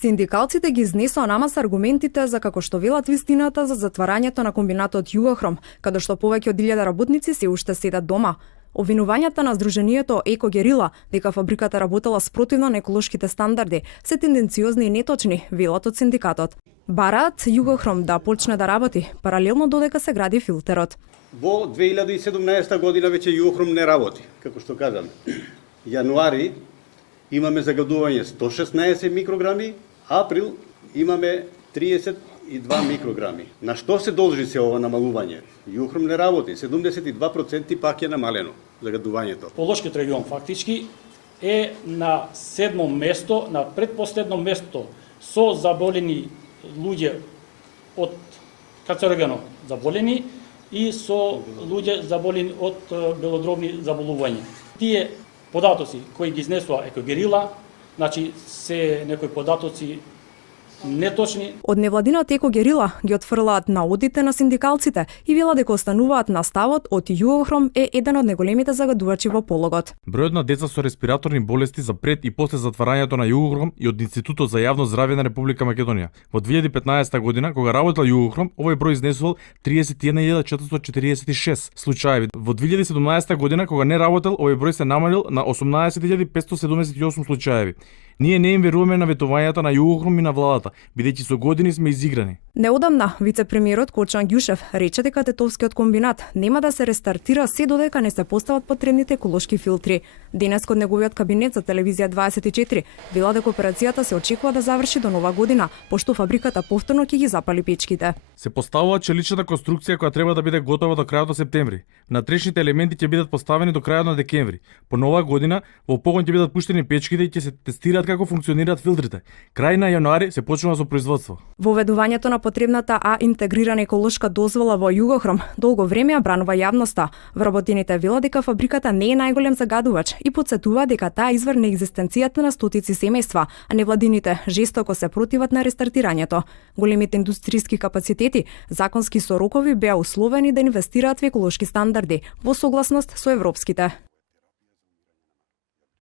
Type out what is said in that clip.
Синдикалците ги изнесоа на маса аргументите за како што велат вистината за затварањето на комбинатот Југохром, каде што повеќе од 1000 работници се уште седат дома. Обвинувањата на Сдруженијето Екогерила дека фабриката работела спротивно на еколошките стандарди се тенденциозни и неточни, велат од синдикатот. Бараат Југохром да почне да работи, паралелно додека се гради филтерот. Во 2017 година веќе Југохром не работи, како што кажам. Јануари имаме загадување 116 микрограми, април имаме 32 микрограми. На што се должи се ова намалување? Југохром не работи, 72% пак е намалено загадувањето. Полошкиот регион фактички е на 7-мо место, на предпоследно место со заболени луѓе од канцерогено заболени и со луѓе заболени од белодробни заболувања. Тие податоци кои ги изнесува Екогерила, значи се некои податоци неточни. Од невладината Екогерила ги отфрлаат наодите на синдикалците и велат дека остануваат на ставот од Југохром е еден од најголемите загадувачи во пологот. Бројот на деца со респираторни болести за пред и после затварањето на Југохром и од Институтот за јавно здравје на Република Македонија. Во 2015 година, кога работел Југохром, овој број изнесувал 31.446 случаи. Во 2017 година, кога не работел, овој број се намалил на 18.578 случаи. Ние не им веруваме на ветувањата на Југохром и на владата, бидејќи со години сме изиграни. Неодамна, вице-премиерот Кочан Ѓушев рече дека Тетовскиот комбинат нема да се рестартира се додека не се постават потребните еколошки филтри. Денес код неговиот кабинет за телевизија 24 вела дека операцијата се очекува да заврши до нова година, пошто фабриката повторно ќе ги запали печките. Се поставува челичната конструкција која треба да биде готова до крајот на септември. Внатрешните елементи ќе бидат поставени до крајот на декември. По нова година во погон ќе бидат пуштени печките и ќе се тестираат како функционираат филтрите. Крај на јануари се почнува со производство. Во ведувањето на потребната интегрирана еколошка дозвола во Југохром долго време ја бранува јавноста. Вработените велат дека фабриката не е најголем загадувач и потсетува дека таа извор на екзистенцијата на стотици семејства, а невладините жестоко се противат на рестартирањето. Големите индустријски капацитети законски со рокови беа условени да инвестираат во еколошки стандарди во согласност со европските.